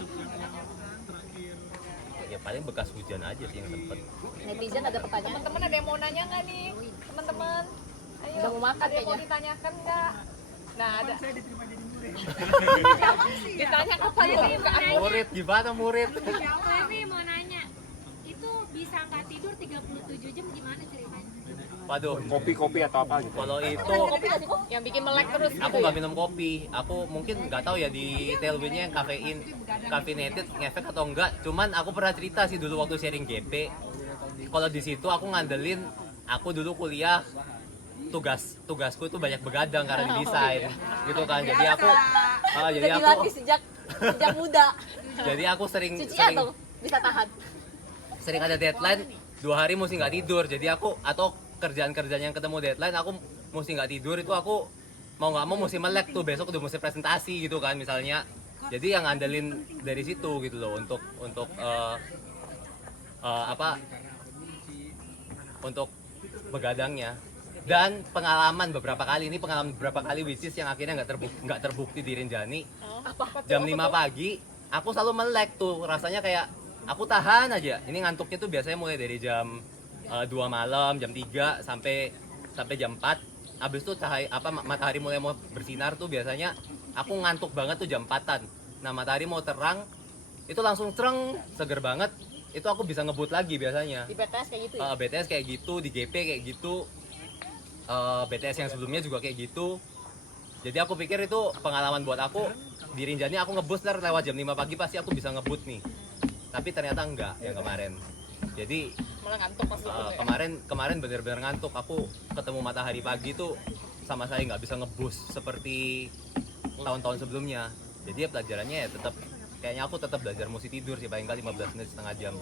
Ya paling bekas hujan aja sih yang sempet. Netizen ada pertanyaan. Teman-teman ada yang mau nanya nggak nih? Teman-teman, ayo. Udah mau makan ada yang mau kayaknya. ditanyakan nggak? Nah ada. Ditanya apa nih? Murid gimana murid? Feby mau nanya, itu bisa nggak tidur 37 jam gimana ceritanya? Waduh, Kopi-kopi atau apa gitu. kalau itu Kopi tadi kok? Yang bikin melek terus aku gitu ya? nggak minum kopi. Aku mungkin nggak tahu ya di tailwindnya yang caffeinated ngefek atau enggak. Cuman aku pernah cerita sih dulu waktu sharing GP. Kalau di situ aku ngandelin, aku dulu kuliah tugasku itu banyak begadang karena di desain gitu kan. Jadi aku Udah dilatih sejak muda. jadi aku sering Cici atau bisa tahan? sering ada deadline 2 hari mesti nggak tidur. Jadi aku atau kerjaan-kerjaan yang ketemu deadline aku mesti nggak tidur, itu aku mau nggak mau mesti melek tuh, besok udah mesti presentasi gitu kan misalnya. Jadi yang ngandelin dari situ gitu loh untuk untuk begadangnya. Dan pengalaman beberapa kali which is yang akhirnya nggak terbukti di Rinjani. Jam 5 pagi aku selalu melek tuh, rasanya kayak aku tahan aja. Ini ngantuknya tuh biasanya mulai dari jam 2 malam, jam 3 sampai jam 4. Habis itu matahari mulai mau bersinar tuh biasanya aku ngantuk banget tuh jam 4-an. Nah, matahari mau terang itu langsung cereng, seger banget. Itu aku bisa ngebut lagi biasanya. Di BTS kayak gitu ya? BTS kayak gitu, di GP kayak gitu. BTS yang sebelumnya juga kayak gitu. Jadi aku pikir itu pengalaman buat aku. Di Rinjani aku ngebus lewat jam 5 pagi pasti aku bisa ngebut nih. Tapi ternyata enggak yang kemarin. Jadi Malah ngantuk pas dulu ya. kemarin bener-bener ngantuk. Aku ketemu matahari pagi tuh sama saya nggak bisa ngebus seperti tahun-tahun sebelumnya. Jadi ya pelajarannya ya tetap kayaknya aku tetap belajar mesti tidur sih paling kali 15 menit setengah jam.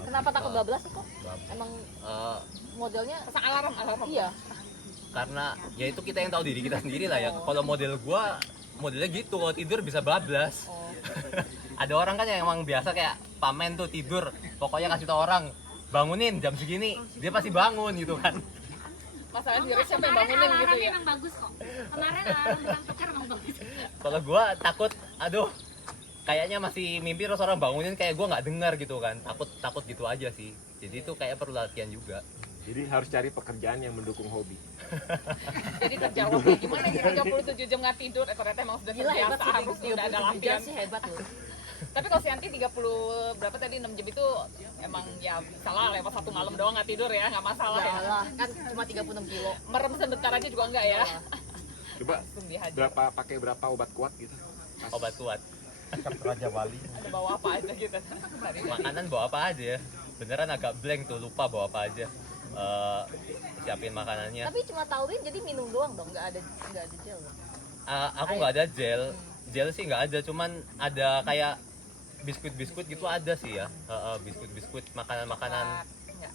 Kenapa takut bablas kok? Emang modelnya Pasang alarm. iya. Karena ya itu kita yang tahu diri kita sendiri lah ya. Kalau modelnya gitu, kalau tidur bisa bablas. Ada orang kan yang emang biasa kayak pamen tuh tidur, pokoknya kasih tau orang bangunin jam segini, dia pasti bangun gitu kan. Masalah diri siapa yang Kemarin bangunin gitu alarm ya? memang bagus kok. Kemarin alarm tukang tukar memang bagus. Kalau gua takut, aduh kayaknya masih mimpi terus orang bangunin kayak gua nggak dengar gitu kan. Takut gitu aja sih. Jadi itu kayak perlu latihan juga. Jadi harus cari pekerjaan yang mendukung hobi. Jadi terjawab nih, gimana nih 37 jam nggak tidur? Ternyata emang sudah Gila hebat terbiasa, sih, harus udah ada 37 jam latihan. sih hebat loh. Tapi kalau si Yanti 30 berapa tadi 6 jam itu emang ya salah lewat 1 malam doang nggak tidur ya, nggak masalah ya. Yalah, kan cuma 36 kilo. Merem sebentar aja juga enggak ya. Coba langsung dihajar. pakai berapa obat kuat gitu? Obat kuat. Raja Wali. Ada bawa apa aja gitu. Makanan bawa apa aja ya? Beneran agak blank tuh, lupa bawa apa aja. Siapin makanannya. Tapi cuma tauin jadi minum doang dong, nggak ada gel dong. Aku nggak ada gel sih nggak ada, cuman ada kayak biskuit gitu ada sih ya. Biskuit makanan Enggak.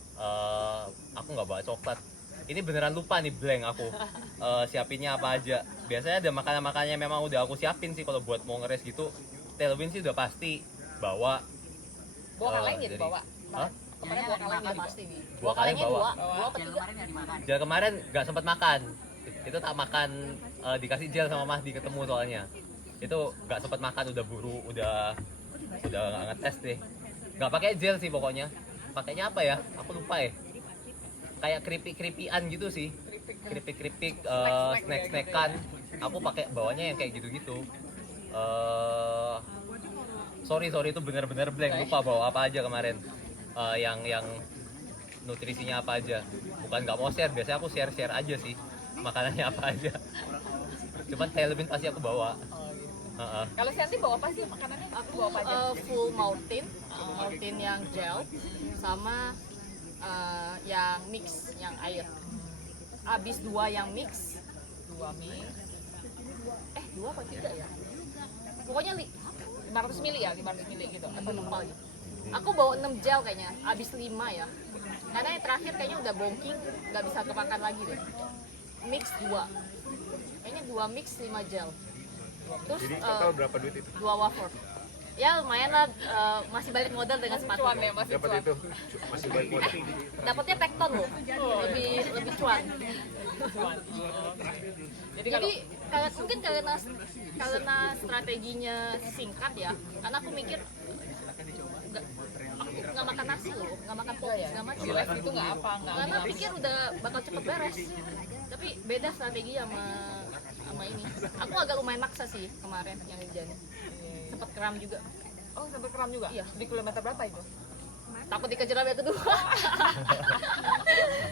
aku nggak bawa coklat. Ini beneran lupa nih, blank aku. Siapinnya apa aja. Biasanya ada makanan-makanannya memang udah aku siapin sih kalau buat mau ngeres gitu. Tailwind sih udah pasti bawa. Bawa kaleng gitu Jadi- bawa. Hah? Kemarin bawa kaleng Udah gitu. pasti nih. Dua kaleng bawa. Dua apa tiga? Gel kemarin nggak sempat makan. Itu tak makan, dikasih gel sama Mahdi ketemu soalnya. Itu nggak sempat makan, udah buru, udah nggak ngetes deh. Nggak pakai gel sih pokoknya. Pakainya apa ya? Aku lupa ya. Kayak keripik-keripikan gitu sih. Keripik-keripik, snack-snackan. Aku pakai bawanya yang kayak gitu-gitu. Sorry itu bener-bener blank, lupa bawa apa aja kemarin. Yang nutrisinya apa aja. Bukan nggak mau share, biasanya aku share aja sih makanannya apa aja. Cuman Tailwind pasti aku bawa. Kalau Santi bawa apa sih makanannya? Aku bawa apa aja? Full Mountain yang gel sama yang mix yang air. Abis 2 yang mix, 2 mie. 2 apa 3 ya? Pokoknya 500 mili ya, 500 mili gitu. atau lupa lagi. Aku bawa 6 gel kayaknya, abis 5 ya. Karena yang terakhir kayaknya udah bongking, nggak bisa kemakan lagi deh. Mix 2. Kayaknya 2 mix 5 gel. Terus Jadi total berapa duit itu? 2 wafer. Ya lumayan lah, masih balik modal dengan sepatu. Cuan ya, masih Dapat cuan. itu masih baik modal. Dapatnya tekton loh, lebih cuan. Jadi Jadi mungkin karena strateginya singkat ya, karena aku mikir aku nggak makan nasi loh, nggak makan pop, nggak makan. di live itu nggak apa, nggak Karena pikir udah bakal cepet beres, tapi beda strategi sama ini. Aku agak lumayan maksa sih kemarin yang hujan, sempet kram juga. Oh, sampai kram juga? Iya. Di kilometer berapa itu? Takut dikejar yang kedua.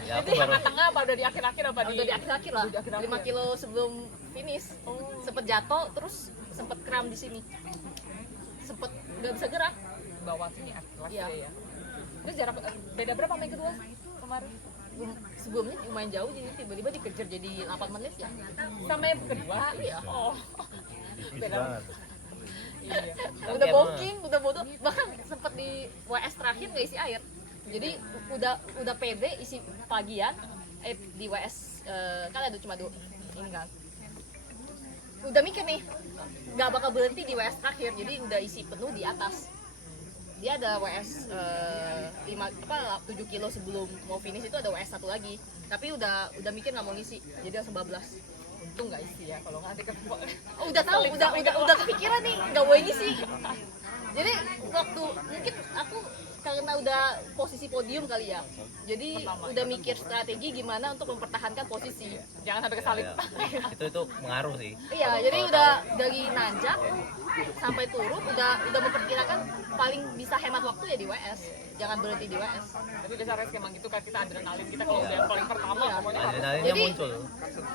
Ya aku Itu baru tengah-tengah apa udah di akhir-akhir apa Udah di akhir-akhir lah, Udah di akhir-akhir. 5 kilo sebelum finish. Sempet jatuh, terus sempet kram di sini. Sempet nggak bisa gerak. bawah sini kelas Iya. ya. Terus jarak beda berapa sama yang kedua kemarin? Sebelumnya lumayan jauh, jadi tiba-tiba dikejar jadi 8 menit ya. Sama yang kedua? Iya. Oh. Beda. Iya. Udah booking, udah bodoh. Bahkan sempet di WS terakhir nggak isi air. Jadi udah pede isi pagian, di WS kan ada cuma 2 ini kan. Udah mikir nih, nggak bakal berhenti di WS terakhir, jadi udah isi penuh di atas. Dia ada WS 7 kilo sebelum mau finish itu ada WS 1 lagi. Tapi udah mikir nggak mau ngisi, jadi langsung bablas. Untung nggak isi ya, kalau nggak nanti ketemu. Oh, udah tahu, udah kepikiran nih nggak boleh ngisi. Jadi waktu mungkin aku karena udah posisi podium kali ya, jadi udah mikir strategi gimana untuk mempertahankan posisi. Jangan sampai kesalip. ya, itu mengaruh sih. Iya, jadi udah dari nanjak sampai turun udah memperkirakan paling bisa hemat waktu ya di WS. Jangan berhenti di WS. Tapi dasar race emang gitu kan, kita adrenalin kita kalau udah yang paling pertama Iya. pokoknya harus. Adrenalinnya Jadi- muncul.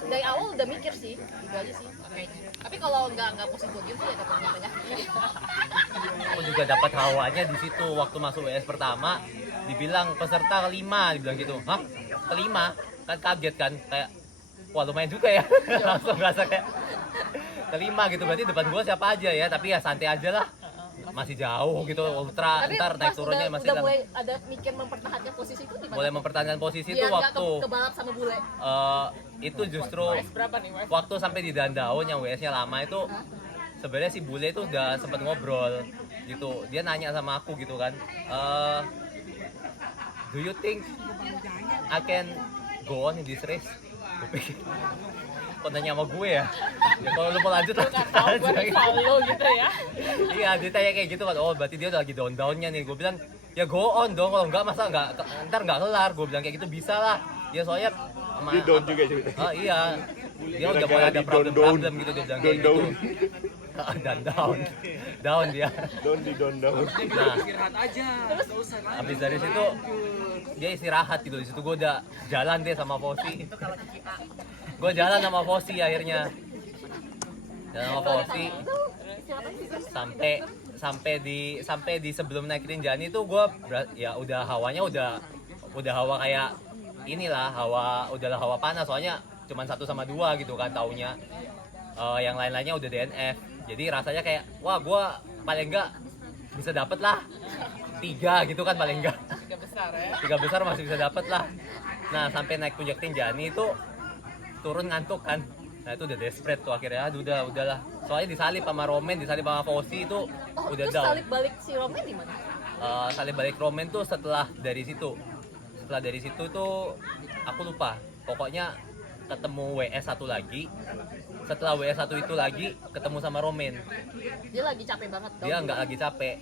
Dari awal udah mikir sih, gitu aja sih kayaknya. Tapi kalau nggak posisi podium sih ya dapat penyakit. Aku juga dapat hawanya di situ waktu masuk WS pertama. Dibilang peserta kelima, dibilang gitu. Hah? Kelima? Kan kaget kan, kayak wah lumayan juga ya. Langsung rasa kayak kelima gitu, berarti depan gua siapa aja ya, tapi ya santai aja lah. Masih jauh gitu, ultra, Tapi ntar naik pas turunnya udah masih mulai ada mikir mempertahankan posisi itu gimana? mulai mempertahankan posisi itu Biar nggak waktu kebalap sama bule. itu justru WS berapa nih WS? waktu sampai di Dandaun yang WS-nya lama itu sebenarnya si bule itu udah sempet ngobrol gitu, dia nanya sama aku gitu kan, do you think I can go on in this race? Gue pikir kok nanya sama gue ya? Ya kalau lu mau lanjut lanjut aja gitu. Follow gitu ya. Iya, dia tanya kayak gitu kan. Oh, berarti dia udah lagi down-downnya nih. Gue bilang, ya go on dong. Kalau enggak masa enggak ntar enggak kelar. Gue bilang kayak gitu bisa lah. Dia soalnya sama Dia down juga ceritanya. Oh iya. Dia udah Gara-gara mulai ada di problem-problem gitu dia bilang kayak gitu. down. Dan down. Down dia. Down di down. Nah, habis dari situ dia istirahat gitu. Di situ gue udah jalan deh sama Fosi. Gue jalan sama Fosi akhirnya. jalan sama Fauzi sampai di sebelum naik Rinjani tuh gue ya udah hawanya udah hawa kayak inilah hawa panas, soalnya cuman 1 sama 2 gitu kan taunya. Yang lain-lainnya udah DNF, jadi rasanya kayak wah gue paling enggak bisa dapet lah 3 gitu kan, paling enggak 3 besar ya. 3 besar masih bisa dapet lah. Nah sampai naik puncak Rinjani itu turun ngantuk kan, nah itu udah desperate tuh akhirnya. Udahlah, soalnya disalip sama Romain, disalip sama Fauzi itu udah Terus down. salib balik si Romain di mana? Salib balik Romain tuh setelah dari situ tuh aku lupa, pokoknya ketemu WS 1 lagi. Setelah WS 1 itu lagi ketemu sama Romain, Dia lagi capek banget dong. dia nggak lagi capek,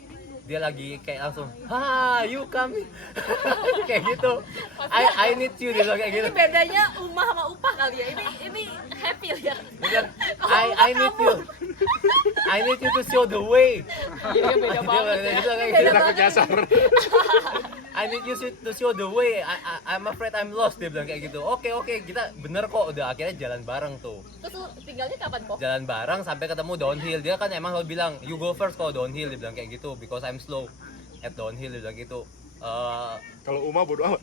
dia lagi kayak langsung you come kayak gitu, I need you, dia bilang kayak gitu. Ini bedanya Uma sama Upah kali ya. Ini happy ya. Dia bilang, I need you to show the way. Iya beda banget. Dia bilang kayak Dia gitu. takut nyasar. I need you to show the way. I'm afraid I'm lost, dia bilang kayak gitu. Oke, kita bener kok. Udah akhirnya jalan bareng tuh. Terus lu tinggalnya kapan kok? Jalan bareng sampai ketemu downhill. Dia kan emang selalu bilang, you go first kalau downhill, dia bilang kayak gitu. Because I'm slow at downhill, dia bilang gitu. Kalau Uma bodo amat.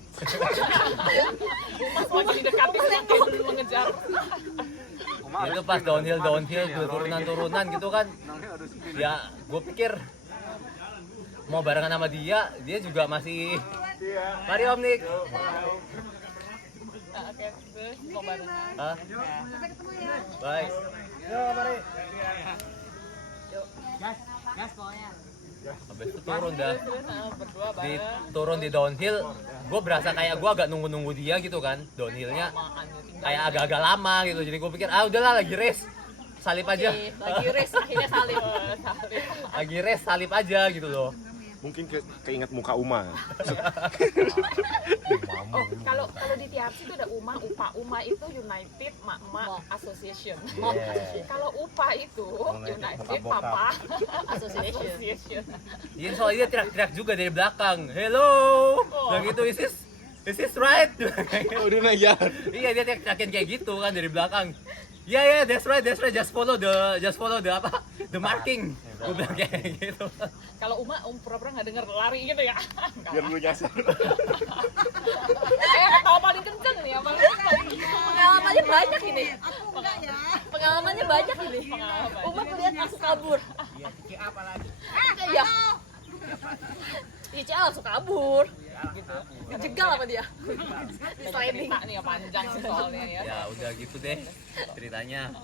Semakin didekati semakin mengejar. Itu pas downhill turunan gitu kan. Ya, gue pikir mau barengan sama dia juga masih. Mari Om Nick. Nah, oke, terus mau barengan. Hah? Baik. Mari. Habis itu turun dah. Berdua Di bareng. turun di downhill, gue berasa kayak gue agak nunggu dia gitu kan. Downhillnya kayak agak-agak lama gitu. Jadi gue pikir udahlah lagi race, salip aja. Lagi race akhirnya salib. Lagi race salip aja gitu loh. Mungkin keinget muka Uma. Oh, kalau di TRC itu ada UMA, UPA. UMA itu United Mak-Mak Association. Yeah. Kalau UPA itu United Papa Association. Iya, soalnya dia teriak-teriak juga dari belakang. Hello, bilang gitu, is this right? Oh, udah naik jalan. Iya, dia teriakin kayak gitu kan dari belakang. Yeah, that's right. Just follow the marking. Gue bilang kayak gitu. Kalau UMA pura-pura nggak denger lari gitu ya. Biar lu nyasar. Ketawa paling kenceng nih abang. Pengalamannya banyak ini. Aku enggak ya. Pengalamannya banyak ini. Uma kelihatan langsung kabur. Iya. ICA langsung kabur. Gitu. Dijegal apa dia? Di sliding. Cerita nih ya panjang sih soalnya ya. Ya udah gitu deh ceritanya.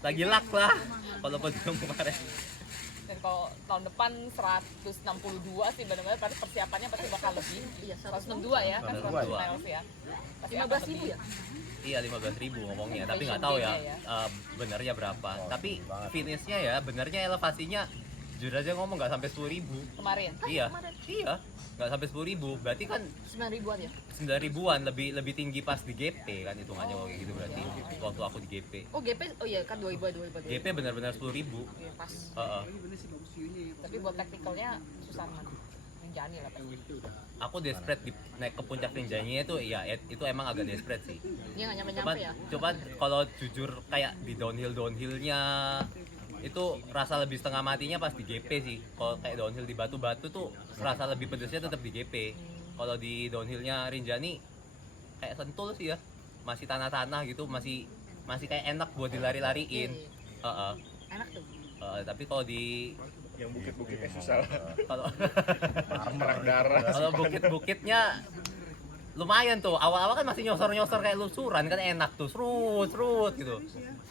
Lagi luck lah kalau podium kemarin. Dan kalau tahun depan 162 sih benar-benar tadi persiapannya pasti bakal lebih. Iya, 162 ya kan 100 miles ya. Pasti akan 15.000 ya? Iya 15.000 ngomongnya, tapi nggak tahu ya benernya berapa. Tapi finishnya ya benernya elevasinya jujur aja ngomong nggak sampai 10.000. kemarin. Iya, nggak sampai 10.000. Berarti kan 9.000-an ya? 9.000-an lebih tinggi pas di GP kan hitungannya kayak gitu berarti. Waktu aku di GP. Oh GP, oh iya kan 2000. GP benar-benar 10.000. Iya, pas. Heeh. Tapi buat teknikalnya susah banget. Rinjani lah pasti. Aku desperate naik ke puncak Rinjani itu emang agak desperate sih. Dia nggak nyampe-nyampe ya? Cuman kalau jujur kayak di downhillnya itu rasa lebih setengah matinya pas di GP sih. Kalau kayak downhill di batu-batu tuh rasa lebih pedesnya tetap di GP. Kalau di downhillnya Rinjani kayak Sentul sih ya, masih tanah-tanah gitu, masih kayak enak buat dilari-lariin. Enak tuh. Tapi kalau di Yang bukit-bukitnya susah. kalau Darah. kalau bukit-bukitnya lumayan tuh. Awal-awal kan masih nyosor-nyosor kayak lucuran kan, enak tuh, serut gitu.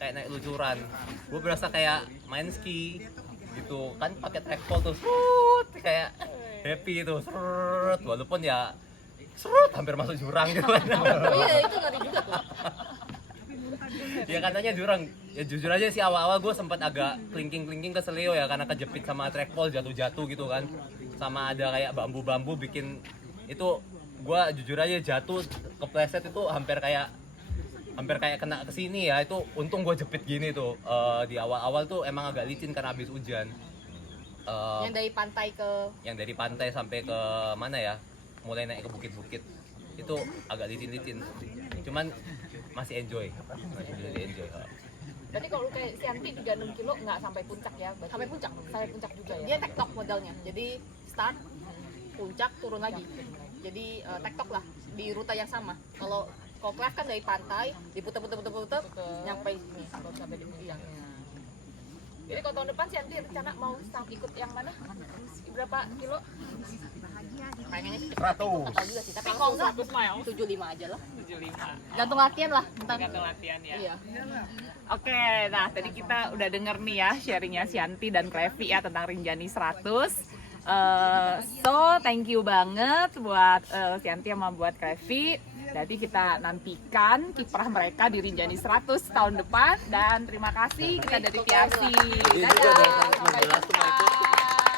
Kayak naik lucuran. Gue berasa kayak main ski gitu kan, pakai trackpole tuh, serut, kayak happy tuh, serut. Walaupun ya serut hampir masuk jurang gitu kan. Oh iya itu ngeri juga tuh. Ya katanya jurang. Ya jujur aja sih awal-awal gue sempat agak kelingking ke seleo ya, karena kejepit sama trackpole, jatuh-jatuh gitu kan. Sama ada kayak bambu-bambu bikin itu, gue jujur aja jatuh kepleset itu hampir kayak kena ke sini ya. Itu untung gue jepit gini tuh. Di awal-awal tuh emang agak licin karena habis hujan. Yang dari pantai ke Yang dari pantai sampai ke mana ya, mulai naik ke bukit-bukit itu agak licin-licin. Cuman masih enjoy. Berarti kalau lu kayak Sianti 36 kilo nggak sampai puncak ya? Berarti Sampai puncak. Sampai puncak juga ya? Dia tektok modelnya. Jadi start, puncak, turun lagi. Jadi tektok lah di rute yang sama. Kalau Clef kan dari pantai, diputer-puter nyampe sini. sampai di puncaknya. Jadi kalau tahun depan Sianti rencana mau ikut yang mana? Berapa kilo? Pengennya sih cepet ikut, nggak tahu juga sih. Tapi kalau nggak 100 mile. 75 aja lah. 75. Gantung latihan lah. Bentar. Tergantung latihan ya. Iya. Oke, nah tadi kita udah denger nih ya sharingnya Sianti dan Clevi ya tentang Rinjani 100. So thank you banget buat Sianti sama buat Clevi. Jadi kita nantikan kiprah mereka di Rinjani 100 tahun depan dan terima kasih kita dari PRC. Jadi juga Dadah. ada Sampai menjelaskan jumpa.